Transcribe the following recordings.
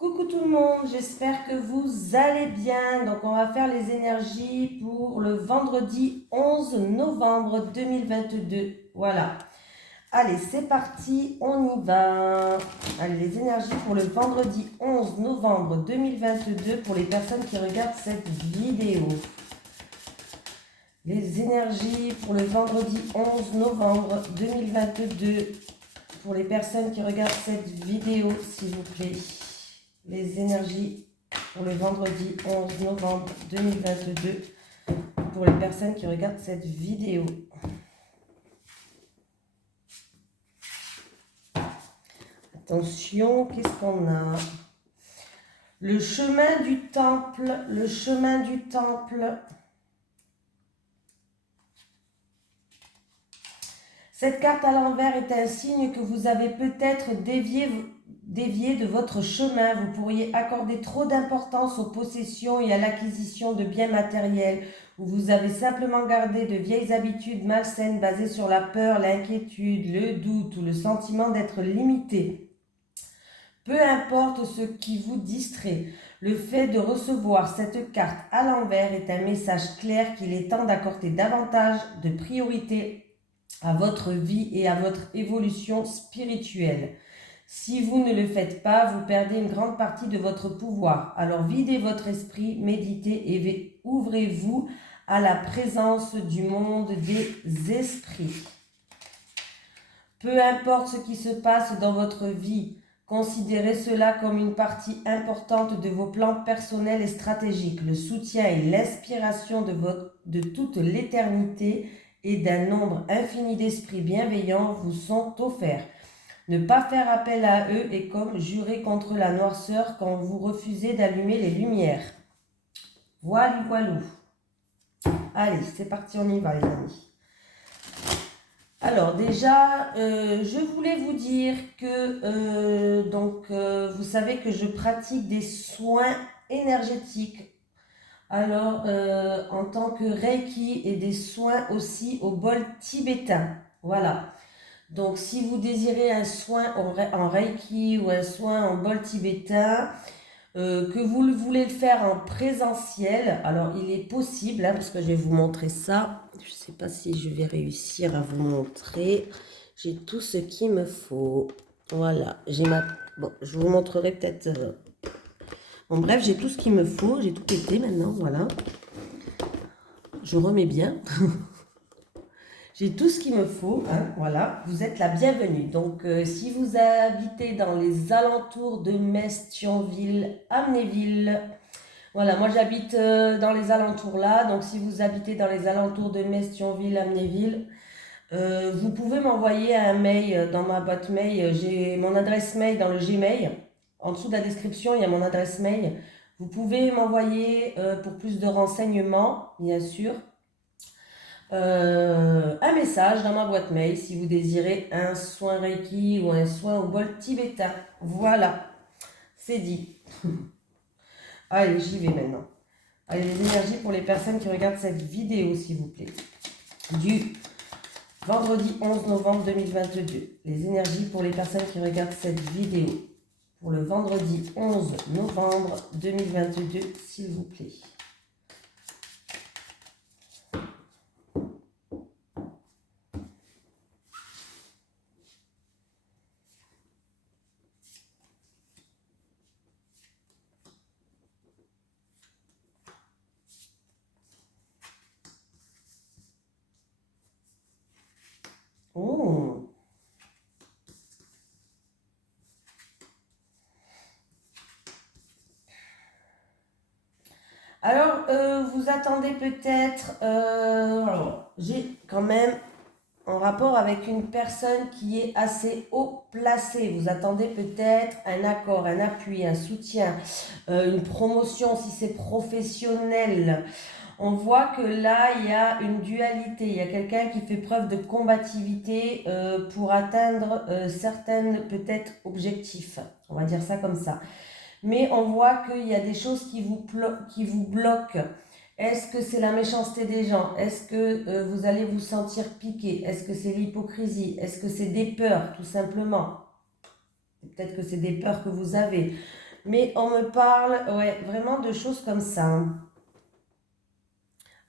Coucou tout le monde, j'espère que vous allez bien. Donc on va faire les énergies pour le vendredi 11 novembre 2022. Voilà. Allez, c'est parti, on y va. Allez, les énergies pour le vendredi 11 novembre 2022 pour les personnes qui regardent cette vidéo. Les énergies pour le vendredi 11 novembre 2022 pour les personnes qui regardent cette vidéo, s'il vous plaît. Les énergies pour le vendredi 11 novembre 2022 pour les personnes qui regardent cette vidéo. Attention, qu'est-ce qu'on a? Le chemin du temple, le chemin du temple. Cette carte à l'envers est un signe que vous avez peut-être dévié de votre chemin. Vous pourriez accorder trop d'importance aux possessions et à l'acquisition de biens matériels, ou vous avez simplement gardé de vieilles habitudes malsaines basées sur la peur, l'inquiétude, le doute ou le sentiment d'être limité. Peu importe ce qui vous distrait, le fait de recevoir cette carte à l'envers est un message clair qu'il est temps d'accorder davantage de priorité à votre vie et à votre évolution spirituelle. Si vous ne le faites pas, vous perdez une grande partie de votre pouvoir. Alors videz votre esprit, méditez et ouvrez-vous à la présence du monde des esprits. Peu importe ce qui se passe dans votre vie, considérez cela comme une partie importante de vos plans personnels et stratégiques. Le soutien et l'inspiration de toute l'éternité et d'un nombre infini d'esprits bienveillants vous sont offerts. Ne pas faire appel à eux est comme jurer contre la noirceur quand vous refusez d'allumer les lumières. Voilà, voilou. Allez, c'est parti, on y va les amis. Alors déjà, je voulais vous dire que vous savez que je pratique des soins énergétiques. Alors, en tant que Reiki et des soins aussi au bol tibétain. Voilà. Donc, si vous désirez un soin en Reiki ou un soin en bol tibétain, que vous voulez le faire en présentiel, alors il est possible, parce que je vais vous montrer ça. Je ne sais pas si je vais réussir à vous montrer. J'ai tout ce qu'il me faut. Voilà. Bon, je vous montrerai peut-être... Bon, bref, j'ai tout ce qu'il me faut. J'ai tout pété maintenant, voilà. Je remets bien. J'ai tout ce qu'il me faut, voilà, vous êtes la bienvenue. Donc, si vous habitez dans les alentours de Metz, Thionville, Amnéville, voilà, moi j'habite dans les alentours là, donc si vous habitez dans les alentours de Metz, Thionville, Amnéville, vous pouvez m'envoyer un mail dans ma boîte mail. J'ai mon adresse mail dans le Gmail. En dessous de la description, il y a mon adresse mail. Vous pouvez m'envoyer pour plus de renseignements, bien sûr. Un message dans ma boîte mail si vous désirez un soin Reiki ou un soin au bol tibétain. Voilà, c'est dit. Allez, j'y vais maintenant. Allez, les énergies pour les personnes qui regardent cette vidéo, s'il vous plaît. Du vendredi 11 novembre 2022. Les énergies pour les personnes qui regardent cette vidéo. Pour le vendredi 11 novembre 2022, s'il vous plaît. Oh. Alors, vous attendez peut-être... j'ai quand même en rapport avec une personne qui est assez haut placée. Vous attendez peut-être un accord, un appui, un soutien, une promotion si c'est professionnel. On voit que là, il y a une dualité. Il y a quelqu'un qui fait preuve de combativité pour atteindre certaines, peut-être, objectifs. On va dire ça comme ça. Mais on voit qu'il y a des choses qui vous bloquent. Est-ce que c'est la méchanceté des gens? Est-ce que vous allez vous sentir piqué? Est-ce que c'est l'hypocrisie? Est-ce que c'est des peurs, tout simplement? Peut-être que c'est des peurs que vous avez. Mais on me parle, ouais, vraiment de choses comme ça, hein.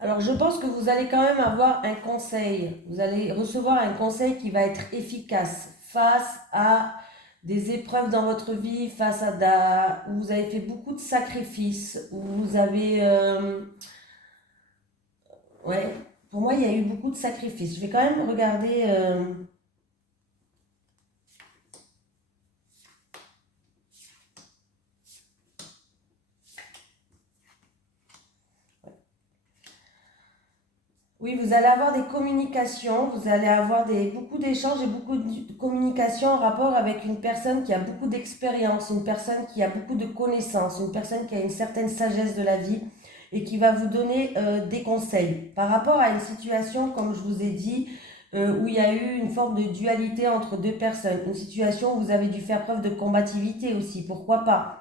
Alors, je pense que vous allez quand même avoir un conseil. Vous allez recevoir un conseil qui va être efficace face à des épreuves dans votre vie, face à où vous avez fait beaucoup de sacrifices, où vous avez... ouais, pour moi, il y a eu beaucoup de sacrifices. Je vais quand même regarder... Oui, vous allez avoir des communications, vous allez avoir beaucoup d'échanges et beaucoup de communications en rapport avec une personne qui a beaucoup d'expérience, une personne qui a beaucoup de connaissances, une personne qui a une certaine sagesse de la vie et qui va vous donner des conseils. Par rapport à une situation, comme je vous ai dit, où il y a eu une forme de dualité entre deux personnes, une situation où vous avez dû faire preuve de combativité aussi, pourquoi pas?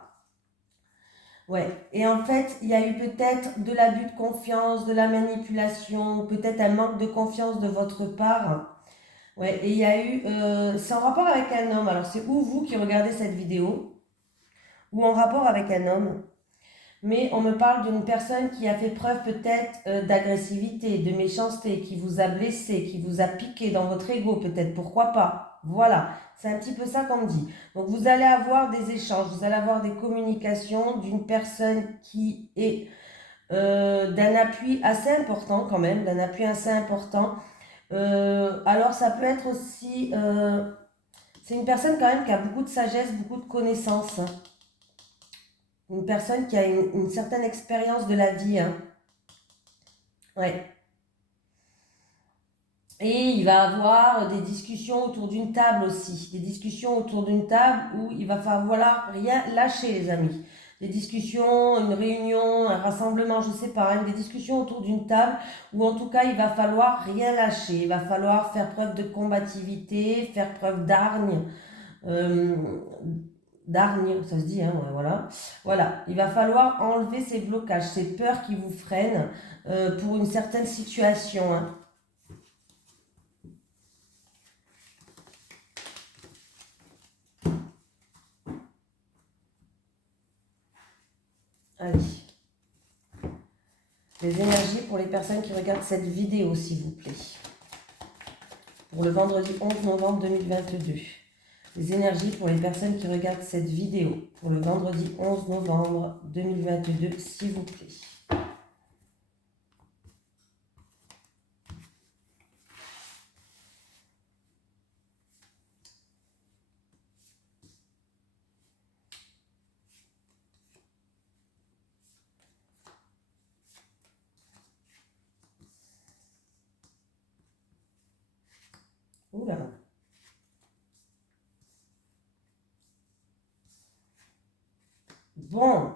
Ouais, et en fait, il y a eu peut-être de l'abus de confiance, de la manipulation, peut-être un manque de confiance de votre part. Ouais, et il y a eu, c'est en rapport avec un homme. Alors, c'est ou vous qui regardez cette vidéo, ou en rapport avec un homme. Mais on me parle d'une personne qui a fait preuve peut-être d'agressivité, de méchanceté, qui vous a blessé, qui vous a piqué dans votre ego peut-être, pourquoi pas. Voilà, c'est un petit peu ça qu'on me dit. Donc vous allez avoir des échanges, vous allez avoir des communications d'une personne qui est d'un appui assez important quand même, d'un appui assez important. Alors ça peut être aussi, c'est une personne quand même qui a beaucoup de sagesse, beaucoup de connaissances, hein. Une personne qui a une certaine expérience de la vie, hein. Ouais. Et il va avoir des discussions autour d'une table aussi. Des discussions autour d'une table où il va falloir rien lâcher, les amis. Des discussions, une réunion, un rassemblement, je ne sais pas, hein, des discussions autour d'une table où en tout cas il va falloir rien lâcher. Il va falloir faire preuve de combativité, faire preuve d'hargne. euh, D'hargne, ça se dit, hein, ouais, voilà. Voilà, il va falloir enlever ces blocages, ces peurs qui vous freinent pour une certaine situation, hein. Allez. Les énergies pour les personnes qui regardent cette vidéo, s'il vous plaît. Pour le vendredi 11 novembre 2022. Les énergies pour les personnes qui regardent cette vidéo. Pour le vendredi 11 novembre 2022, s'il vous plaît. Oula. Bon.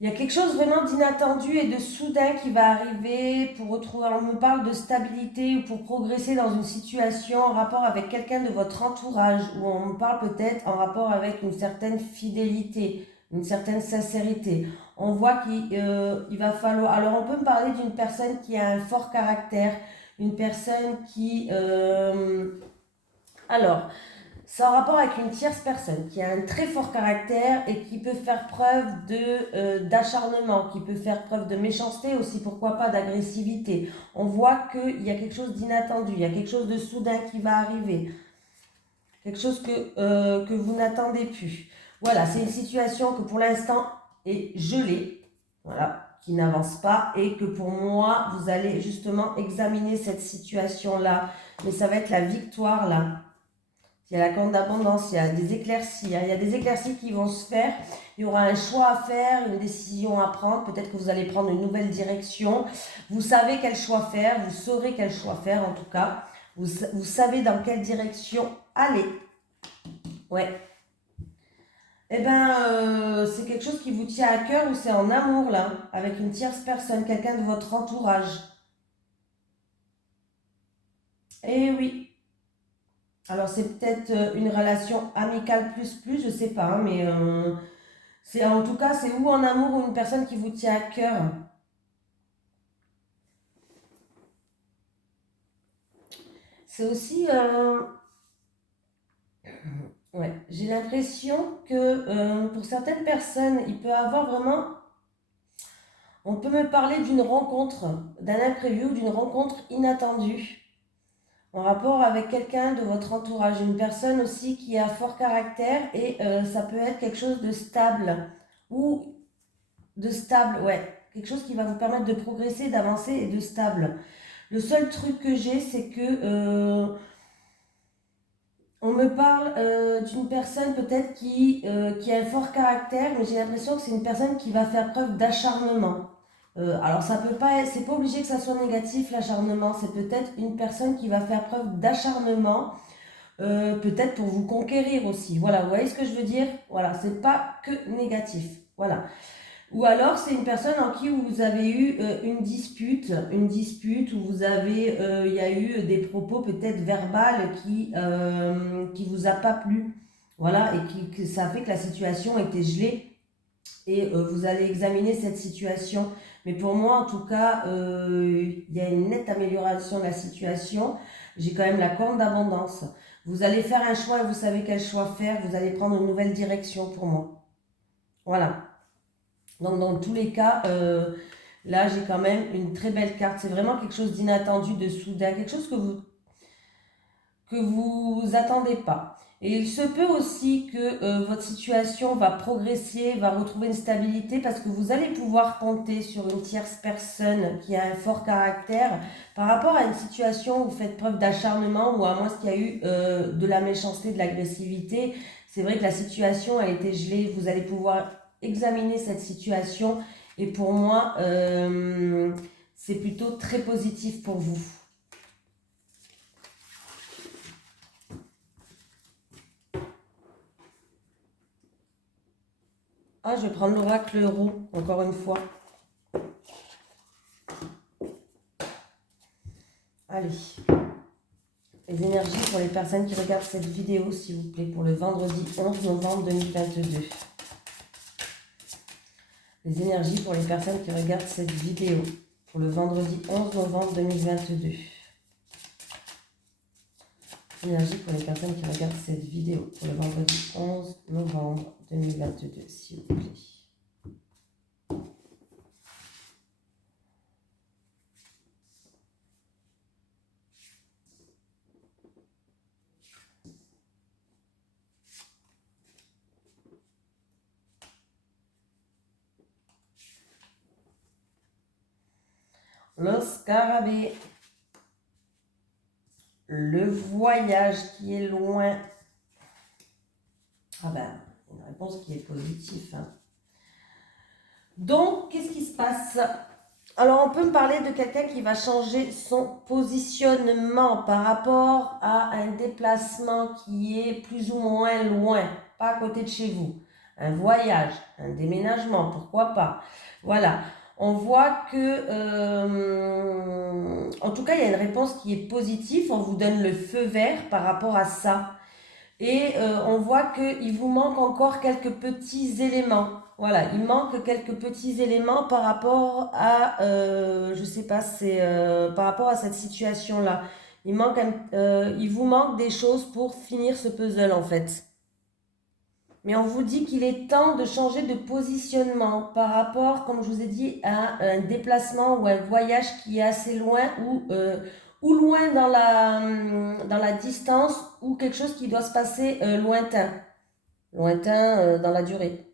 Il y a quelque chose vraiment d'inattendu et de soudain qui va arriver pour retrouver, on me parle de stabilité ou pour progresser dans une situation en rapport avec quelqu'un de votre entourage, ou on me parle peut-être en rapport avec une certaine fidélité, une certaine sincérité. On voit qu'il va falloir, alors on peut me parler d'une personne qui a un fort caractère, une personne qui, alors, c'est en rapport avec une tierce personne qui a un très fort caractère et qui peut faire preuve d'acharnement, qui peut faire preuve de méchanceté aussi, pourquoi pas d'agressivité. On voit qu'il y a quelque chose d'inattendu, il y a quelque chose de soudain qui va arriver, quelque chose que vous n'attendez plus. Voilà, c'est une situation que pour l'instant est gelée, voilà, qui n'avance pas et que pour moi, vous allez justement examiner cette situation-là, mais ça va être la victoire là. Il y a la corne d'abondance, il y a des éclaircies, hein. Il y a des éclaircies qui vont se faire. Il y aura un choix à faire, une décision à prendre. Peut-être que vous allez prendre une nouvelle direction. Vous savez quel choix faire, vous saurez quel choix faire en tout cas. Vous savez dans quelle direction aller. Ouais. Eh bien, c'est quelque chose qui vous tient à cœur ou c'est en amour là, avec une tierce personne, quelqu'un de votre entourage. Eh oui. Alors c'est peut-être une relation amicale plus, je sais pas, hein, mais c'est en tout cas, c'est ou en amour ou une personne qui vous tient à cœur. C'est aussi, Ouais, j'ai l'impression que pour certaines personnes, il peut avoir vraiment, on peut me parler d'une rencontre, d'un imprévu ou d'une rencontre inattendue en rapport avec quelqu'un de votre entourage, une personne aussi qui a fort caractère et ça peut être quelque chose de stable ou de stable, ouais, quelque chose qui va vous permettre de progresser, d'avancer et de stable. Le seul truc que j'ai, c'est que on me parle d'une personne peut-être qui a un fort caractère, mais j'ai l'impression que c'est une personne qui va faire preuve d'acharnement. Alors ça peut pas, c'est pas obligé que ça soit négatif l'acharnement, c'est peut-être une personne qui va faire preuve d'acharnement, peut-être pour vous conquérir aussi. Voilà, vous voyez ce que je veux dire? Voilà, c'est pas que négatif. Voilà. Ou alors c'est une personne en qui vous avez eu une dispute où vous avez, il y a eu des propos peut-être verbales qui vous a pas plu, voilà, et que ça fait que la situation était gelée et vous allez examiner cette situation. Mais pour moi, en tout cas, il y a une nette amélioration de la situation. J'ai quand même la corne d'abondance. Vous allez faire un choix et vous savez quel choix faire. Vous allez prendre une nouvelle direction pour moi. Voilà. Donc dans tous les cas, là j'ai quand même une très belle carte. C'est vraiment quelque chose d'inattendu, de soudain, quelque chose que vous attendez pas. Et il se peut aussi que votre situation va progresser, va retrouver une stabilité parce que vous allez pouvoir compter sur une tierce personne qui a un fort caractère par rapport à une situation où vous faites preuve d'acharnement ou à moins qu'il y a eu de la méchanceté, de l'agressivité. C'est vrai que la situation a été gelée. Vous allez pouvoir examiner cette situation et pour moi, c'est plutôt très positif pour vous. Ah, je vais prendre l'oracle euro, encore une fois. Allez. Les énergies pour les personnes qui regardent cette vidéo, s'il vous plaît, pour le vendredi 11 novembre 2022. Les énergies pour les personnes qui regardent cette vidéo, pour le vendredi 11 novembre 2022. Énergie pour les personnes qui regardent cette vidéo, pour le vendredi 11 novembre 2022, s'il vous plaît. Los Scarabées. Le voyage qui est loin. Ah ben, une réponse qui est positive. Hein. Donc, qu'est-ce qui se passe? Alors, on peut me parler de quelqu'un qui va changer son positionnement par rapport à un déplacement qui est plus ou moins loin, pas à côté de chez vous. Un voyage, un déménagement, pourquoi pas. Voilà. On voit que, en tout cas, il y a une réponse qui est positive. On vous donne le feu vert par rapport à ça. Et on voit qu'il vous manque encore quelques petits éléments. Voilà, il manque quelques petits éléments par rapport à, je sais pas, c'est par rapport à cette situation-là. Il vous manque des choses pour finir ce puzzle en fait. Mais on vous dit qu'il est temps de changer de positionnement par rapport, comme je vous ai dit, à un déplacement ou un voyage qui est assez loin ou loin dans la distance ou quelque chose qui doit se passer lointain dans la durée.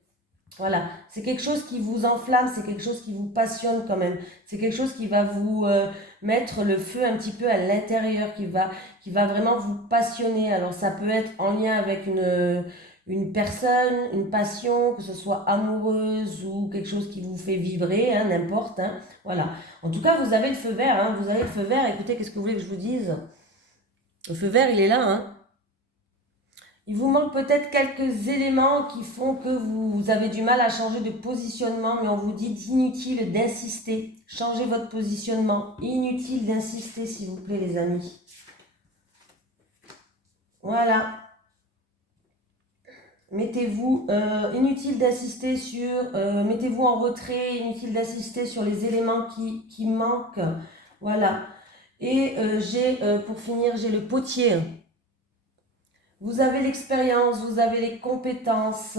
Voilà, c'est quelque chose qui vous enflamme, c'est quelque chose qui vous passionne quand même. C'est quelque chose qui va vous mettre le feu un petit peu à l'intérieur, qui va vraiment vous passionner. Alors ça peut être en lien avec une personne, une passion, que ce soit amoureuse ou quelque chose qui vous fait vibrer, hein, n'importe. Hein. Voilà. En tout cas, vous avez le feu vert. Hein, vous avez le feu vert. Écoutez, qu'est-ce que vous voulez que je vous dise? Le feu vert, il est là. Hein. Il vous manque peut-être quelques éléments qui font que vous avez du mal à changer de positionnement, mais on vous dit d'inutile d'insister. Changez votre positionnement. Inutile d'insister, s'il vous plaît, les amis. Voilà. Mettez-vous, inutile d'insister mettez-vous en retrait, inutile d'insister sur les éléments qui manquent. Voilà. Et pour finir, j'ai le potier. Vous avez l'expérience, vous avez les compétences,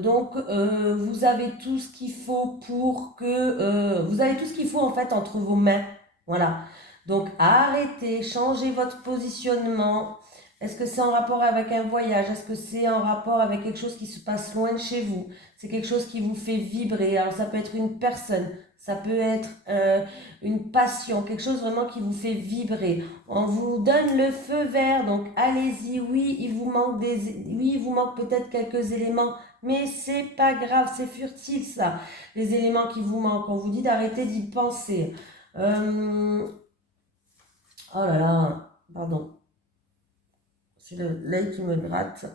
donc vous avez tout ce qu'il faut pour que... vous avez tout ce qu'il faut en fait entre vos mains. Voilà. Donc arrêtez, changez votre positionnement. Est-ce que c'est en rapport avec un voyage? Est-ce que c'est en rapport avec quelque chose qui se passe loin de chez vous? C'est quelque chose qui vous fait vibrer. Alors ça peut être une personne, ça peut être une passion, quelque chose vraiment qui vous fait vibrer. On vous donne le feu vert, donc allez-y. Oui, il vous manque oui, il vous manque peut-être quelques éléments, mais c'est pas grave, c'est furtif ça. Les éléments qui vous manquent, on vous dit d'arrêter d'y penser. Oh là là, pardon. C'est l'œil qui me gratte.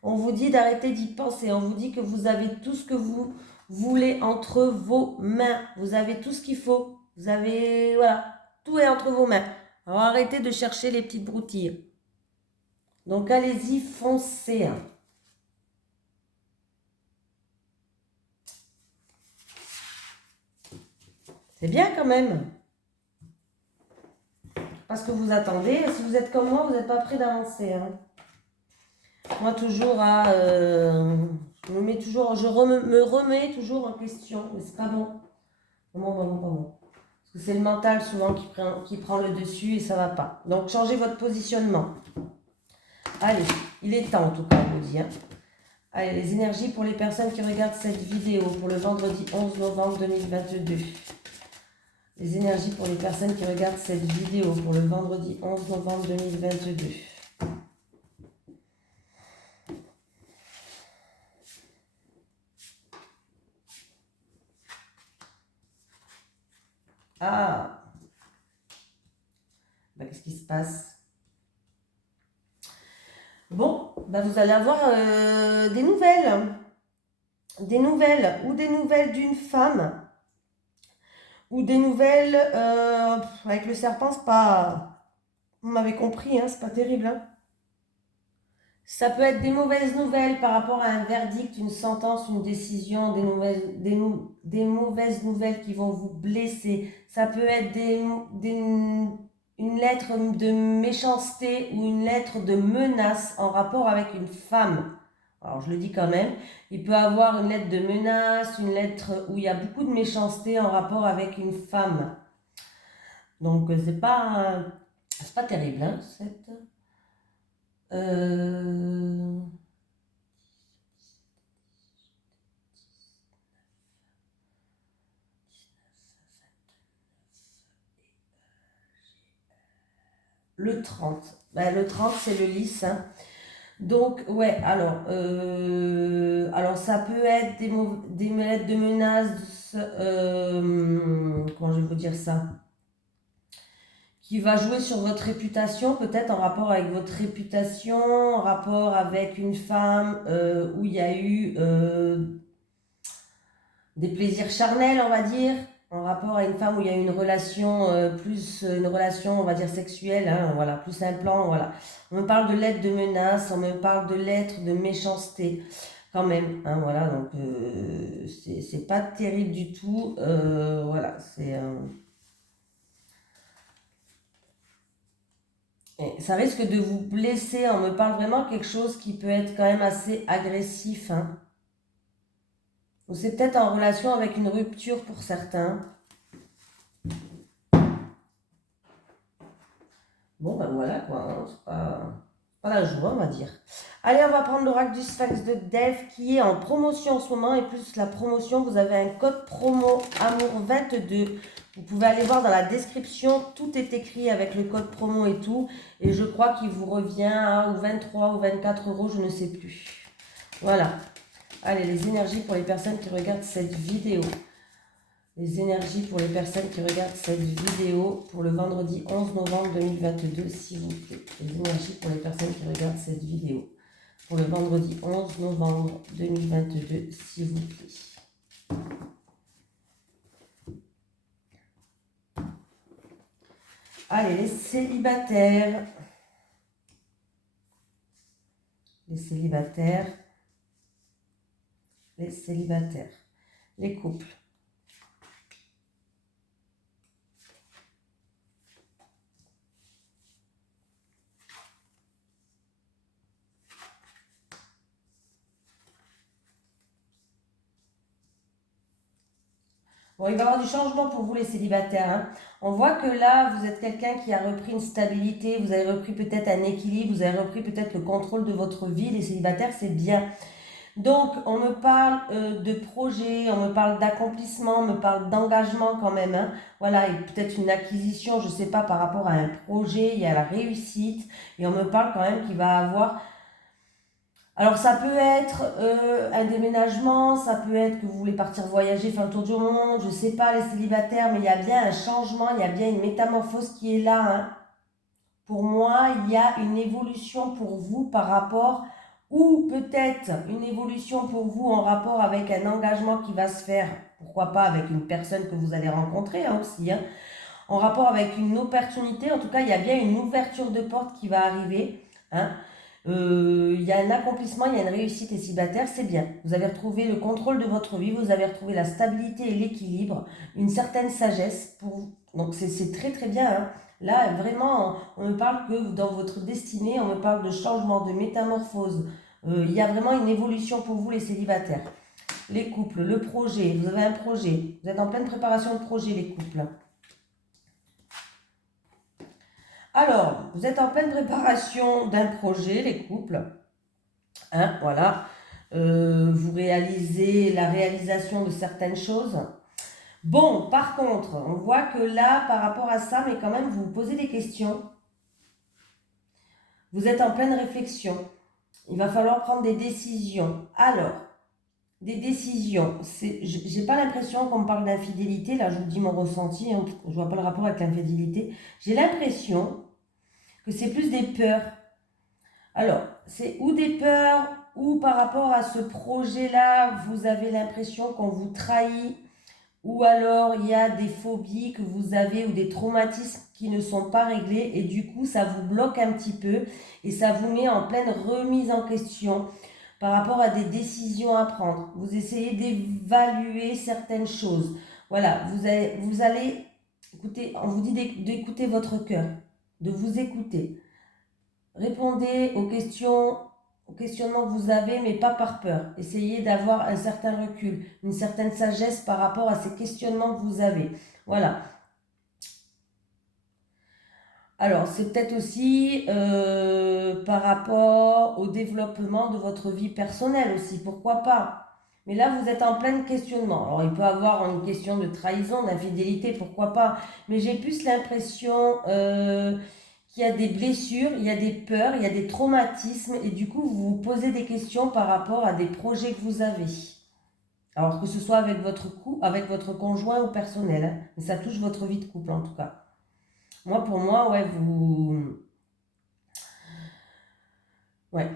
On vous dit d'arrêter d'y penser. On vous dit que vous avez tout ce que vous voulez entre vos mains. Vous avez tout ce qu'il faut. Vous avez, voilà, tout est entre vos mains. Alors arrêtez de chercher les petites broutilles. Donc allez-y, foncez. C'est bien quand même. Parce que vous attendez. Si vous êtes comme moi, vous n'êtes pas prêt d'avancer. Moi, toujours je me mets toujours, me remets toujours en question. Mais c'est pas bon. Pas bon. Parce que c'est le mental souvent qui prend le dessus et ça va pas. Donc, changez votre positionnement. Allez, il est temps en tout cas, on vous dit. Allez, les énergies pour les personnes qui regardent cette vidéo pour le vendredi 11 novembre 2022. Les énergies pour les personnes qui regardent cette vidéo pour le vendredi 11 novembre 2022. Ah, ben, qu'est-ce qui se passe? Bon, ben, vous allez avoir des nouvelles. Des nouvelles ou des nouvelles d'une femme ou des nouvelles avec le serpent, c'est pas... Vous m'avez compris, c'est pas terrible. Ça peut être des mauvaises nouvelles par rapport à un verdict, une sentence, une décision, des mauvaises nouvelles qui vont vous blesser. Ça peut être une lettre de méchanceté ou une lettre de menace en rapport avec une femme. Alors je le dis quand même, il peut avoir une lettre de menace, une lettre où il y a beaucoup de méchanceté en rapport avec une femme. Donc c'est pas terrible, cette... Le 30. Ben, le 30, c'est le lys. Donc, ouais, alors ça peut être des lettres de menaces, comment je vais vous dire ça, qui va jouer sur votre réputation, peut-être en rapport avec votre réputation, en rapport avec une femme où il y a eu des plaisirs charnels, on va dire, en rapport à une femme où il y a une relation, plus une relation, on va dire, sexuelle, voilà, plus un plan, voilà. On me parle de lettres de menaces, on me parle de lettres de méchanceté, quand même, voilà, donc c'est pas terrible du tout, voilà, c'est... ça risque de vous blesser, on me parle vraiment quelque chose qui peut être quand même assez agressif, Ou c'est peut-être en relation avec une rupture pour certains. Bon, ben voilà quoi, c'est pas la joie, on va dire. Allez, on va prendre l'oracle du Sphinx de Dev qui est en promotion en ce moment. Et plus la promotion, vous avez un code promo Amour22. Vous pouvez aller voir dans la description, tout est écrit avec le code promo et tout. Et je crois qu'il vous revient à 23 ou 24 euros, je ne sais plus. Voilà. Allez, les énergies pour les personnes qui regardent cette vidéo. Les énergies pour les personnes qui regardent cette vidéo pour le vendredi 11 novembre 2022, s'il vous plaît. Les énergies pour les personnes qui regardent cette vidéo pour le vendredi 11 novembre 2022, s'il vous plaît. Allez, les célibataires. Les célibataires. Les célibataires. Les couples. Bon, il va y avoir du changement pour vous les célibataires, hein. On voit que là, vous êtes quelqu'un qui a repris une stabilité, vous avez repris peut-être un équilibre, vous avez repris peut-être le contrôle de votre vie. Les célibataires, c'est bien. Donc, on me parle de projet, on me parle d'accomplissement, on me parle d'engagement quand même, hein. Voilà, et peut-être une acquisition, je ne sais pas, par rapport à un projet, il y a la réussite, et on me parle quand même qu'il va avoir... Alors, ça peut être un déménagement, ça peut être que vous voulez partir voyager, faire le tour du monde, je ne sais pas, les célibataires, mais il y a bien un changement, il y a bien une métamorphose qui est là, hein. Pour moi, il y a une évolution pour vous par rapport, ou peut-être une évolution pour vous en rapport avec un engagement qui va se faire, pourquoi pas avec une personne que vous allez rencontrer, hein, aussi, hein, en rapport avec une opportunité. En tout cas, il y a bien une ouverture de porte qui va arriver, hein. Il y a un accomplissement, il y a une réussite, et célibataire, c'est bien. Vous avez retrouvé le contrôle de votre vie, vous avez retrouvé la stabilité et l'équilibre, une certaine sagesse pour vous. Donc c'est très très bien, hein. Là, vraiment, on me parle que dans votre destinée, on me parle de changement, de métamorphose. Il y a vraiment une évolution pour vous les célibataires. Les couples, le projet, vous avez un projet, vous êtes en pleine préparation de projet les couples. Alors, vous êtes en pleine préparation d'un projet, les couples, hein, voilà. Vous réalisez la réalisation de certaines choses. Bon, par contre, on voit que là, par rapport à ça, mais quand même, vous vous posez des questions. Vous êtes en pleine réflexion. Il va falloir prendre des décisions. Alors, des décisions. J'ai pas l'impression qu'on me parle d'infidélité. Là, je vous dis mon ressenti, hein, je vois pas le rapport avec l'infidélité. J'ai l'impression que c'est plus des peurs. Alors, c'est ou des peurs, ou par rapport à ce projet-là, vous avez l'impression qu'on vous trahit, ou alors il y a des phobies que vous avez ou des traumatismes qui ne sont pas réglés, et du coup, ça vous bloque un petit peu et ça vous met en pleine remise en question par rapport à des décisions à prendre. Vous essayez d'évaluer certaines choses. Voilà, vous allez écouter, on vous dit d'écouter votre cœur, de vous écouter. Répondez aux questions, aux questionnements que vous avez, mais pas par peur. Essayez d'avoir un certain recul, une certaine sagesse par rapport à ces questionnements que vous avez. Voilà. Alors, c'est peut-être aussi par rapport au développement de votre vie personnelle aussi, pourquoi pas. Mais là, vous êtes en plein questionnement. Alors, il peut y avoir une question de trahison, d'infidélité, pourquoi pas. Mais j'ai plus l'impression qu'il y a des blessures, il y a des peurs, il y a des traumatismes. Et du coup, vous vous posez des questions par rapport à des projets que vous avez. Alors, que ce soit avec avec votre conjoint ou personnel, hein. Mais ça touche votre vie de couple, en tout cas. Moi, pour moi, ouais, vous... Ouais.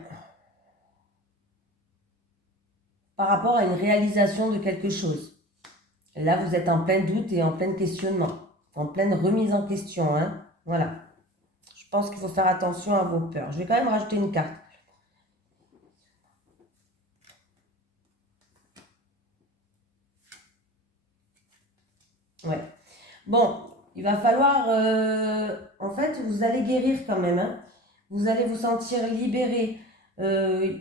Par rapport à une réalisation de quelque chose. Là, vous êtes en plein doute et en plein questionnement, en pleine remise en question, hein. Voilà. Je pense qu'il faut faire attention à vos peurs. Je vais quand même rajouter une carte. Ouais. Bon, il va falloir... en fait, vous allez guérir quand même, hein. Vous allez vous sentir libéré. Euh,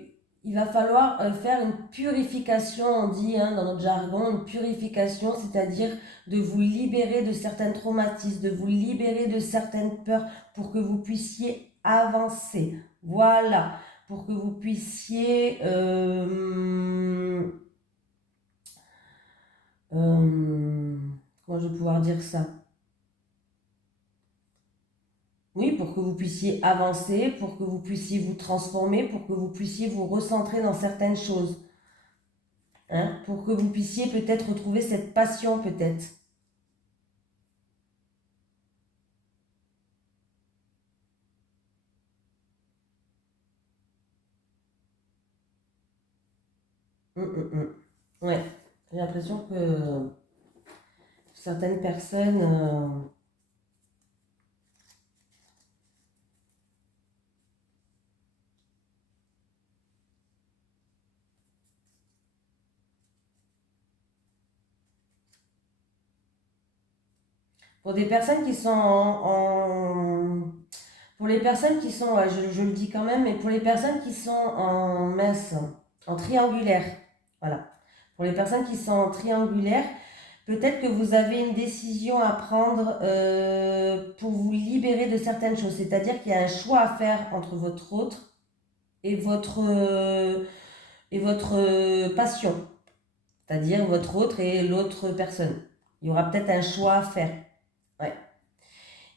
il va falloir faire une purification, on dit, hein, dans notre jargon, une purification, c'est-à-dire de vous libérer de certains traumatismes, de vous libérer de certaines peurs pour que vous puissiez avancer. Voilà, pour que vous puissiez... comment je vais pouvoir dire ça? Oui, pour que vous puissiez avancer, pour que vous puissiez vous transformer, pour que vous puissiez vous recentrer dans certaines choses, hein, pour que vous puissiez peut-être retrouver cette passion, peut-être. Hum. Ouais, j'ai l'impression que certaines personnes... pour des personnes qui sont pour les personnes qui sont, ouais, je le dis quand même, mais pour les personnes qui sont en mince, en triangulaire, voilà. Pour les personnes qui sont en triangulaire, Peut-être que vous avez une décision à prendre pour vous libérer de certaines choses. C'est-à-dire qu'il y a un choix à faire entre votre autre et votre passion. C'est-à-dire votre autre et l'autre personne. Il y aura peut-être un choix à faire. Ouais.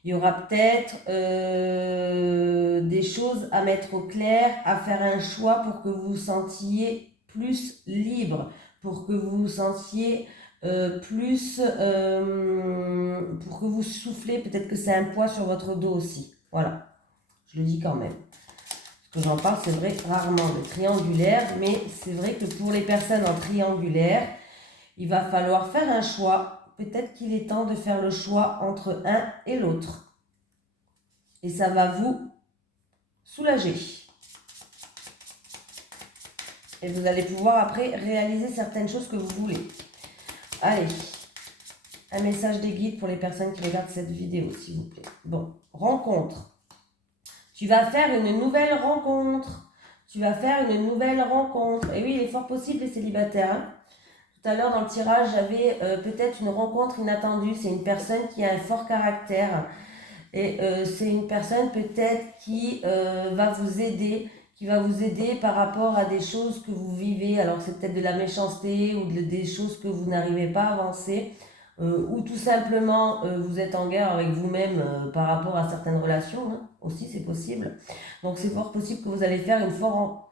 Il y aura peut-être des choses à mettre au clair, à faire un choix pour que vous vous sentiez plus libre, pour que vous vous sentiez plus, pour que vous soufflez. Peut-être que c'est un poids sur votre dos aussi. Voilà, je le dis quand même. Parce que j'en parle, c'est vrai, rarement de triangulaire, mais c'est vrai que pour les personnes en triangulaire, il va falloir faire un choix. Peut-être qu'il est temps de faire le choix entre un et l'autre. Et ça va vous soulager. Et vous allez pouvoir après réaliser certaines choses que vous voulez. Allez, un message des guides pour les personnes qui regardent cette vidéo, s'il vous plaît. Bon, rencontre. Tu vas faire une nouvelle rencontre. Tu vas faire une nouvelle rencontre. Et oui, il est fort possible les célibataires. Hein. Tout à l'heure dans le tirage, j'avais peut-être une rencontre inattendue. C'est une personne qui a un fort caractère. Et c'est une personne peut-être qui va vous aider, par rapport à des choses que vous vivez. Alors c'est peut-être de la méchanceté ou des choses que vous n'arrivez pas à avancer. Ou tout simplement vous êtes en guerre avec vous-même par rapport à certaines relations, hein, aussi c'est possible. Donc c'est fort possible que vous allez faire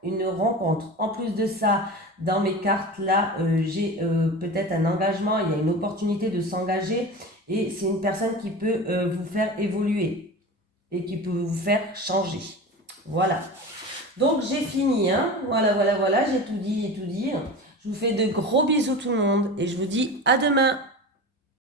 une rencontre. En plus de ça, dans mes cartes là, j'ai peut-être un engagement, il y a une opportunité de s'engager et c'est une personne qui peut vous faire évoluer et qui peut vous faire changer. Voilà. Donc j'ai fini, hein. Voilà, j'ai tout dit. Je vous fais de gros bisous tout le monde et je vous dis à demain.